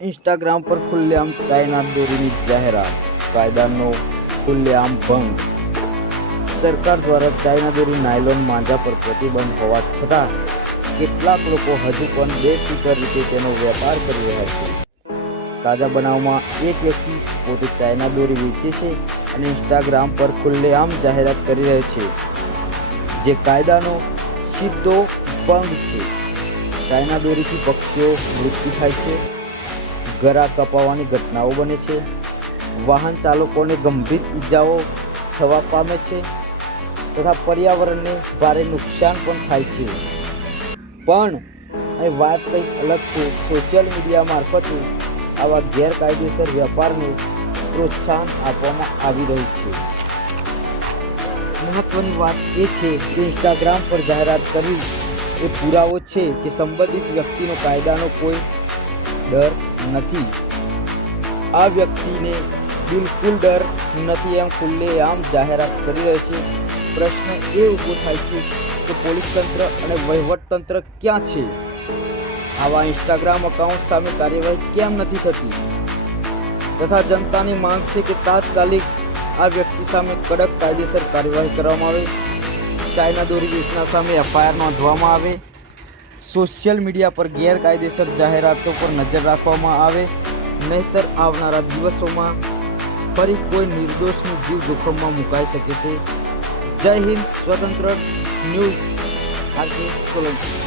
Instagram पर खुलेआम China दोरीની જાહેરાત, કાયદાનો ખુલ્લેઆમ ભંગ। સરકાર દ્વારા ચાઇના દોરી નાયલોન માંજા પર પ્રતિબંધ હોવા છતાં કેટલાક લોકો હજુ પણ બેફિકર રીતે તેનો વેપાર કરી રહ્યા છે। તાજા બનાવમાં એક વ્યક્તિ પોતે ચાઇના દોરી વેચે છે અને ઇન્સ્ટાગ્રામ પર ખુલ્લેઆમ જાહેરાત કરી રહ્યો છે, જે કાયદાનો સીધો ભંગ છે। ચાઇના દોરીથી પક્ષીઓ મૃત્યુ થાય છે, ગળા કપાવાની ઘટનાઓ બને છે, વાહન ચાલકોને ગંભીર ઈજાઓ થવા પામે છે તથા પર્યાવરણને ભારે નુકસાન પણ થાય છે। પણ અહીં વાત કંઈક અલગ છે। સોશિયલ મીડિયા મારફતે આવા ગેરકાયદેસર વેપારને પ્રોત્સાહન આપવામાં આવી રહ્યું છે। મહત્વની વાત એ છે કે ઇન્સ્ટાગ્રામ પર જાહેરાત કરવી એ પુરાવો છે કે સંબંધિત વ્યક્તિનો કાયદાનો કોઈ ડર નથી। આ વ્યક્તિને બિલકુલ ડર નથી એમ ખુલ્લેઆમ જાહેરાત કરી રહ્યો છે। પ્રશ્ન એ ઊભો થાય છે કે પોલીસ તંત્ર અને વહીવટ તંત્ર ક્યાં છે? આવા ઇન્સ્ટાગ્રામ એકાઉન્ટ સામે કાર્યવાહી કેમ નથી થતી? તથા જનતાની માંગ છે કે તાત્કાલિક આ વ્યક્તિ સામે કડક કાયદેસર કાર્યવાહી કરવામાં આવે, ચાઇના દોરી વેચનાર સામે એફઆઈઆર નોંધવામાં આવે, સોશિયલ મીડિયા પર ગેરકાયદેસર જાહેરાતો પર નજર રાખવામાં આવે, નહીંતર આવનારા દિવસોમાં ફરી કોઈ નિર્દોષનો જીવ જોખમમાં મુકાઈ શકે છે। જય હિન્દ, સ્વતંત્ર ન્યૂઝ, આરકે સોલંકી।